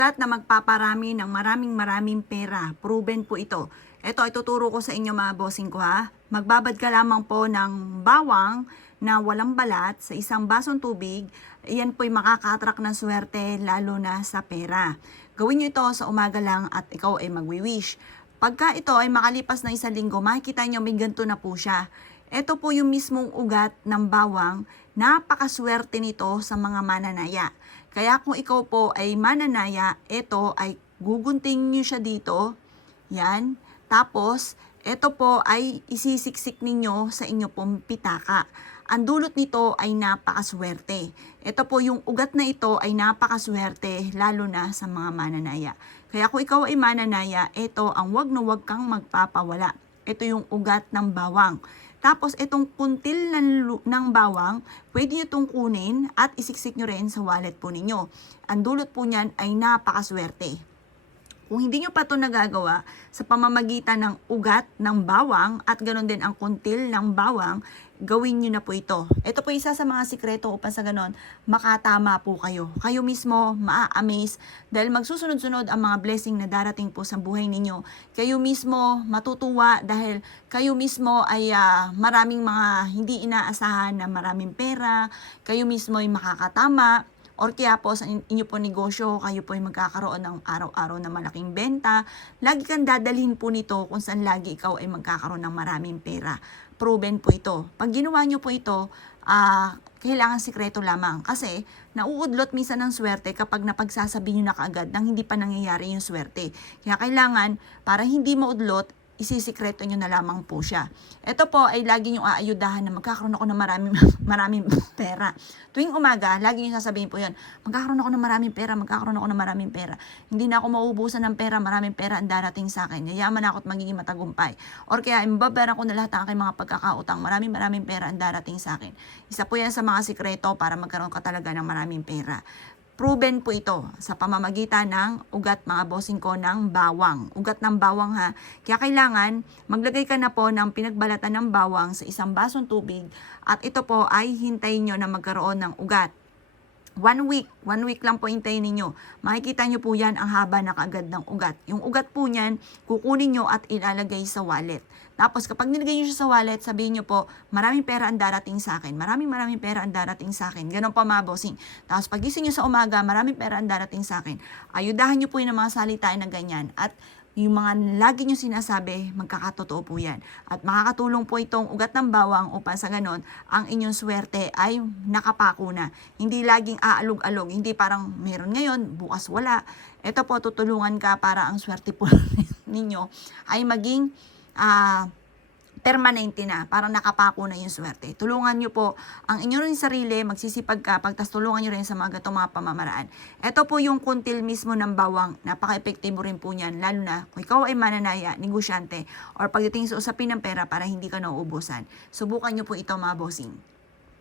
At na magpaparami ng maraming pera. Proven po ito. Ito, ituturo ko sa inyo mga bossing ko ha. Magbabad ka lamang po ng bawang na walang balat sa isang basong tubig. Iyan po'y makaka-attract ng swerte lalo na sa pera. Gawin nyo ito sa umaga lang at ikaw ay magwi-wish. Pagka ito ay makalipas ng isang linggo, makikita nyo may ganito na po siya. Ito po yung mismong ugat ng bawang. Napakaswerte nito sa mga mananaya. Kaya kung ikaw po ay mananaya, ito ay gugunting nyo siya dito. Yan. Tapos, ito po ay isisiksik ninyo sa inyo pong pitaka. Ang dulot nito ay napakaswerte. Ito po yung ugat na ito ay napakaswerte lalo na sa mga mananaya. Kaya kung ikaw ay mananaya, ito ang wag na wag kang magpapawala. Ito yung ugat ng bawang. Tapos itong kuntil ng bawang, pwede nyo itong kunin at isiksik nyo rin sa wallet po ninyo. Ang dulot po niyan ay napakaswerte. Kung hindi nyo pa ito nagagawa sa pamamagitan ng ugat ng bawang at ganoon din ang kuntil ng bawang, gawin nyo na po ito. Ito po isa sa mga sikreto upang sa ganon makatama po kayo. Kayo mismo maa-amaze dahil magsusunod-sunod ang mga blessing na darating po sa buhay ninyo. Kayo mismo matutuwa dahil kayo mismo ay maraming mga hindi inaasahan na maraming pera. Kayo mismo ay makakatama. Or kaya po sa inyo po negosyo, kayo po ay magkakaroon ng araw-araw na malaking benta. Lagi kang dadalhin po nito kung saan lagi ikaw ay magkakaroon ng maraming pera. Proven po ito. Pag ginawa nyo po ito, kailangan sikreto lamang. Kasi nauudlot minsan ng swerte kapag napagsasabi nyo na kaagad nang hindi pa nangyayari yung swerte. Kaya kailangan, para hindi maudlot, isisikreto nyo na lamang po siya. Ito po ay lagi nyo aayudahan na magkakaroon ako ng maraming pera. Tuwing umaga, lagi nyo sasabihin po yan, magkakaroon ako ng maraming pera, magkakaroon ako ng maraming pera. Hindi na ako mauubusan ng pera, maraming pera ang darating sa akin. Yayaman ako at magiging matagumpay. Or kaya, imbabayaran ko na lahat ng aking mga pagkakautang, maraming pera ang darating sa akin. Isa po yan sa mga sikreto para magkaroon ka talaga ng maraming pera. Proven po ito sa pamamagitan ng ugat mga bossing ko ng bawang. Ugat ng bawang ha. Kaya kailangan maglagay ka na po ng pinagbalatan ng bawang sa isang basong tubig at ito po ay hintayin nyo na magkaroon ng ugat. 1 week lang po hintayin ninyo. Makikita nyo po yan ang haba na kaagad ng ugat. Yung ugat po niyan, kukunin nyo at ilalagay sa wallet. Tapos kapag nilagay nyo siya sa wallet, sabihin nyo po, maraming pera ang darating sa akin. Maraming pera ang darating sa akin. Ganon pa mga bossing. Tapos pagising nyo sa umaga, maraming pera ang darating sa akin. Ayudahan nyo po yung mga salita na ganyan. At yung mga lagi nyo sinasabi, magkakatotoo po yan. At makakatulong po itong ugat ng bawang upang sa ganon, ang inyong swerte ay nakapako na. Hindi laging aalog-alog. Hindi parang meron ngayon, bukas wala. Ito po, tutulungan ka para ang swerte po ninyo ay maging permanente na, parang nakapako na yung swerte. Tulungan nyo po ang inyo rin sarili, magsisipag ka, pagtas tulungan nyo rin sa mga gatong mga pamamaraan. Ito po yung kuntil mismo ng bawang, napaka-epektibo rin po niyan, lalo na kung ikaw ay mananaya, negosyante, or pagdating sa usapin ng pera para hindi ka nauubusan. Subukan nyo po ito mga bossing.